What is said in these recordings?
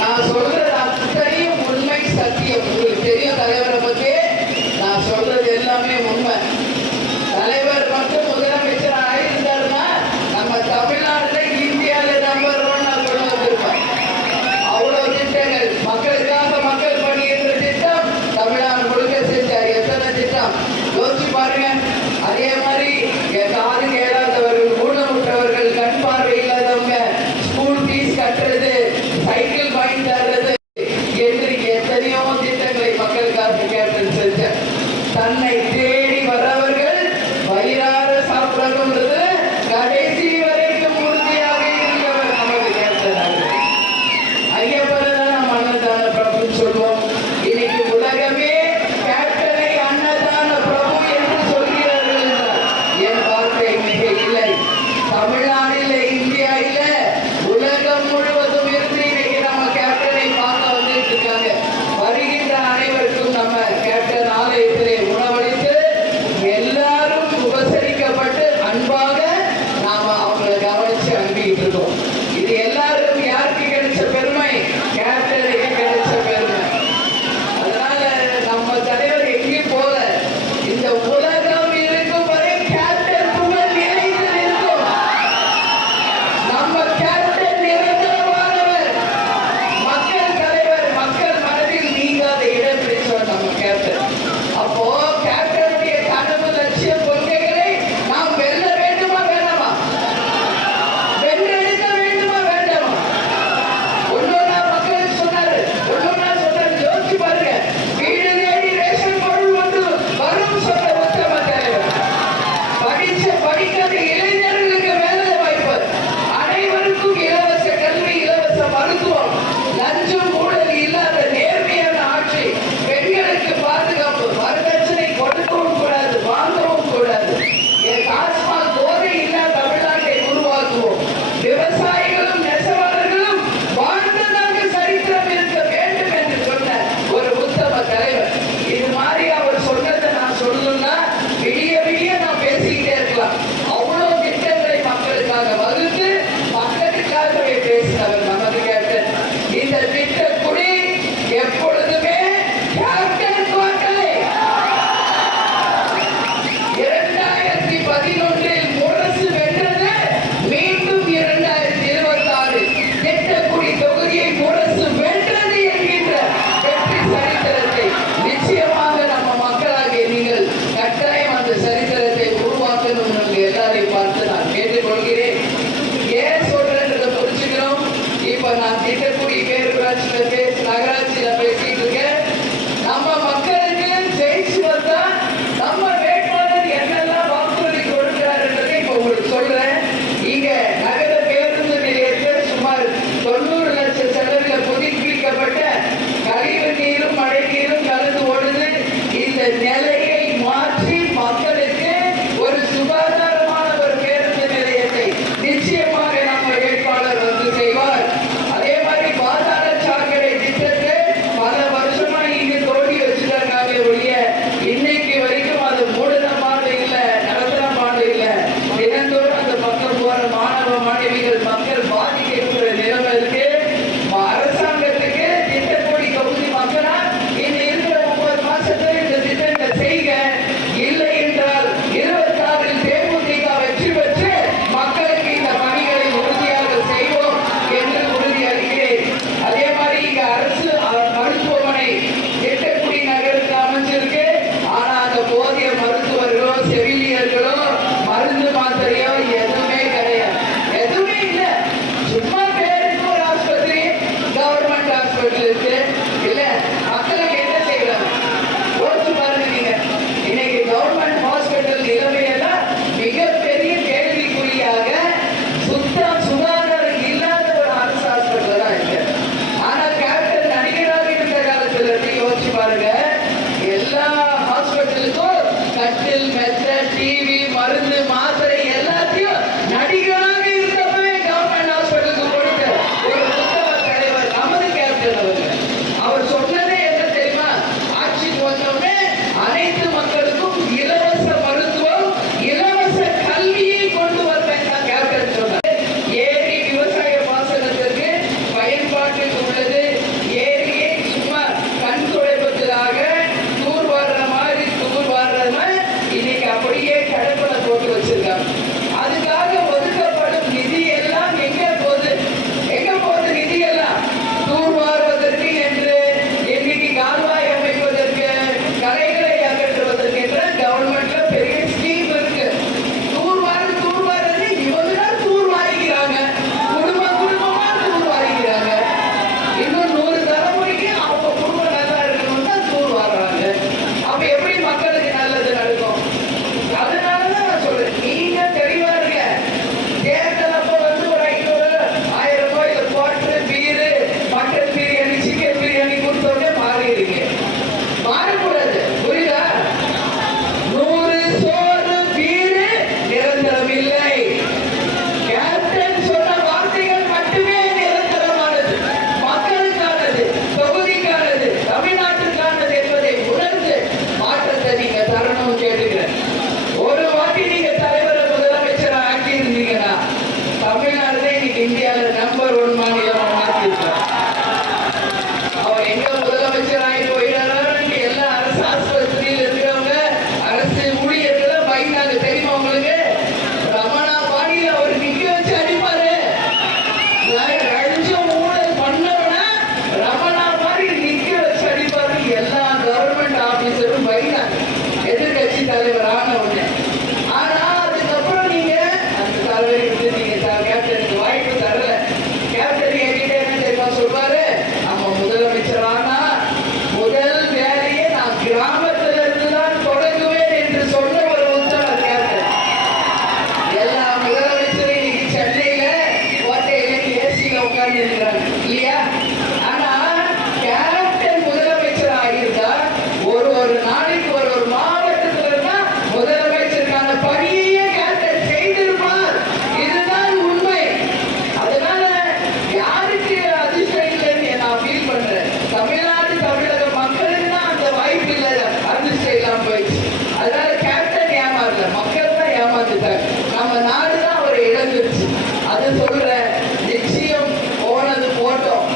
நான் சொல்றது அத்தனையும் உண்மை சத்தியம். உங்களுக்கு தெரியும் தலைவரை பத்தி நான் சொல்றது எல்லாமே உண்மை. தலைவர் மட்டும் முதலமைச்சர் ஆயிருந்தாருன்னா நம்ம தமிழ்நாட்டுல இந்தியாவில நம்பர் 1 கொண்டு வந்திருப்போம். அவ்வளவு திட்டங்கள் மக்களுக்காக மக்கள் பணி என்ற திட்டம் தமிழ்நாடு முழுக்க செஞ்சார். எத்தனை திட்டம் யோசிச்சு பாருங்க. அதே மாதிரி காது கேளாதவர்கள், ஊனமுற்றவர்கள், கண் பார்வை இல்லாதவங்க ஸ்கூல் ஃபீஸ் கட்டுறது, சைக்கிள் வாங்கி தர்றது என்று எத்தனையோ திட்டங்களை மக்களுக்காக கேப்டன் செஞ்சார். தன்னை தேடி வரவர்கள் வயிறார சாப்பிடணுன்றது கடைசி வரைக்கும் உறுதியாக இருந்தவர் நமது கேப்டன். ஐயப்பனை தான் நம்ம அன்னதான பிரபுன்னு சொல்லுவோம். இன்னைக்கு உலகமே கேப்டனை அன்னதான பிரபு என்று சொல்கிறார்கள் என்றால் என் வார்த்தை மிக இல்லை. தமிழ்நாட்டில், இந்தியாவில, உலகம் முழுவதும் இருந்து இன்னைக்கு நம்ம கேப்டனை பார்க்க வந்துட்டு இருக்காங்க. வருகின்ற அனைவருக்கும் நம்ம கேப்டன் ஆலயத்திலே உணவளித்து எல்லாரும் உபசரிக்கப்பட்டு அன்பாக நாம அவங்களை கவனிச்சு அனுப்பிட்டு இருக்கோம். இது எல்லாரும் யாருக்கு கிடைச்ச பெருமை? கேப்டனுக்கு கிடைச்ச பெருமை. அதனால நம்ம தலைவர் எங்கேயும் போல. இந்த உலகம் இருக்கும் வரை கேப்டன் புகழ் நிலைத்து நிற்கும். நம்ம கேப்டன் நிரந்தரமானவர், மக்கள் தலைவர், மக்கள் மனதில் நீங்காத இடம் பிடிச்சவர் நம்ம கேப்டன். அப்போ கேப்டனுடைய கனவு, லட்சிய கொள்கைகளை நாம் வெல்ல வேண்டுமா வேண்டாமா? வென்றெடுக்க வேண்டுமா வேண்டாமா? ஒன்னொன்னா மக்களுக்கு சொன்னாரு, ஒன்னொன்னா சொன்னாரு. யோசிச்சு பாருங்க. வீடு தேடி ரேஷன் பொருள் ஒன்று வரும் சொன்ன உத்தம தலைவர். படிக்காத இளைஞர்களுக்கு வேலை வாய்ப்பு, அனைவருக்கும் இலவச கல்வி, இலவச மருத்துவம், லஞ்சம் ஊழல் இல்லாத நேர்மையான ஆட்சி, பெண்களுக்கு பாதுகாப்பு, வரதட்சணை கொடுக்கவும் கூடாது, வாங்கவும் கூடாது, டாஸ்மாக் போதை இல்லா தமிழ்நாட்டை உருவாக்குவோம், விவசாயிகளும் நெசவாளர்களும் வாழ்ந்ததாக சரித்திரம் இருக்க வேண்டும் என்று சொன்ன ஒரு உத்தம தலைவர். இது மாதிரி அவர் சொன்னதை நான் சொல்லணும்னா விடிய விடிய நான் பேசிக்கிட்டே இருக்கலாம். அவ்வளவு திட்டங்களை மக்களுக்காக வகுத்து மக்களுக்காகவே பேசினவர் நமது கேப்டன். இந்த திட்டக்குடி எப்பொழுதுமே கேப்டன் கோட்டை. 2011 முரசு வென்றது, மீண்டும் 2026 திட்டக்குடி தொகுதியை முரசு வென்றது என்கின்ற வெற்றி சரித்திரத்தை நிச்சயமாக நம்ம மக்களாகிய நீங்கள் கட்டாயம் அந்த சரித்திரத்தை உருவாக்கணும் என்று எல்லாரையும் பார்த்து நான் கேட்டுக்கொள்கிறேன். ஏன் சொல்றேன்றதை புரிஞ்சுக்கணும். இப்ப நான் திட்டக்குடி பேரூராட்சியில நகராட்சியில பேசிட்டு இருக்கேன். நம்ம மக்களுக்கு ஜெயிச்சு வந்தா நம்ம வேட்பாளர் என்னெல்லாம் வாக்குறுதி கொடுக்கிறாருன்றதை இப்ப உங்களுக்கு சொல்றேன். இங்க நகர பேருந்து நிலையத்தில் சுமார் 90 லட்சம் செலவில் புதுப்பிக்கப்பட்ட கழிவு நீரும் மழை நீரும் கலந்து ஓடுது. இந்த நிலையை மாற்றி மக்களுக்கு ஒரு சுகாதாரமான ஒரு பேருந்து நிலையத்தை நிச்சயமாக நம்ம வேட்பாளர் வந்து செய்வார். அதே மாதிரி பாதாள சாக்கடை திட்டத்தை இல்லையா? ஆனா கேப்டன் முதலமைச்சர் ஆகியிருந்தா ஒரு நாளைக்கு ஒரு மாவட்டத்துல இருந்தா முதலமைச்சருக்கான பணியையே கேப்டன் செய்திருப்பார். இதுதான் உண்மை. அதனால யாருக்கு அதிர்ஷ்டம் இல்லைன்னு நான் ஃபீல் பண்றேன். தமிழக மக்களுக்கு தான் அந்த வாய்ப்பு இல்லை, அதிர்ஷ்டம் இல்லாம போயிடுச்சு. அதனால கேப்டன் ஏமாறல, மக்கள் தான் ஏமாந்துட்டாங்க. நம்ம நாடு தான் அவரை இழந்துருச்சு. அதை சொல்ற நிச்சயம் போனது போட்டோம்.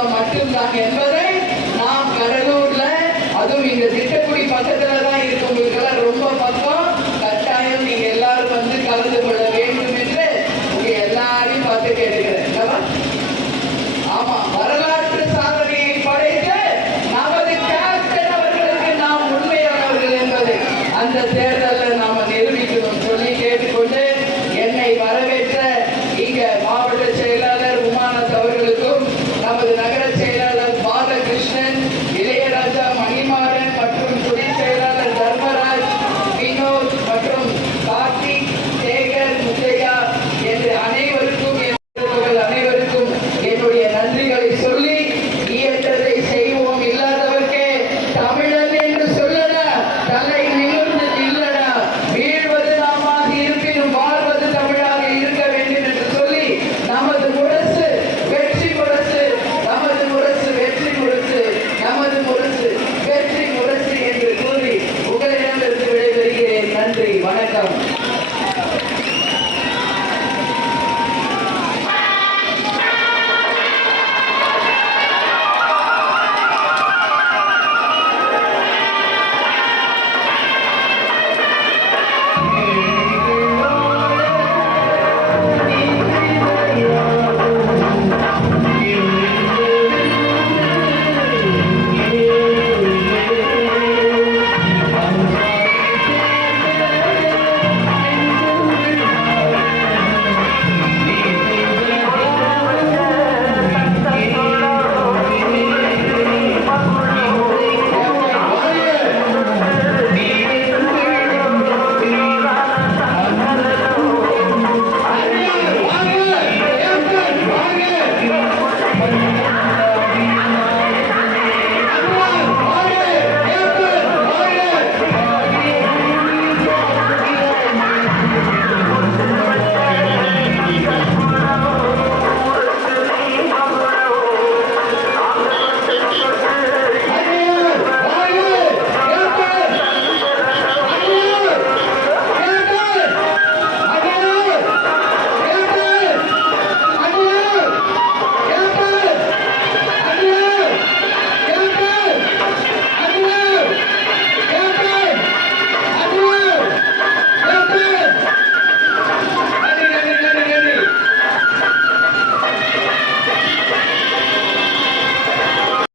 திமுக மட்டும்தான் என்பதை நாம் கடலூர்ல, அதுவும் இந்த திட்டக்குடி பக்கத்துல தான் இருக்கு, உங்களுக்கு ரொம்ப பக்கம். கட்டாயம் நீங்க எல்லாரும் வந்து கலந்து கொள்ள வேண்டும் என்று உங்க எல்லாரையும் பார்த்து கேட்டுக்கிறேன். ஆமா, வரலாற்று சாதனையை படைத்து நமது கேப்டன் அவர்களுக்கு நாம் உண்மையானவர்கள் என்பதை அந்த தேர்தல்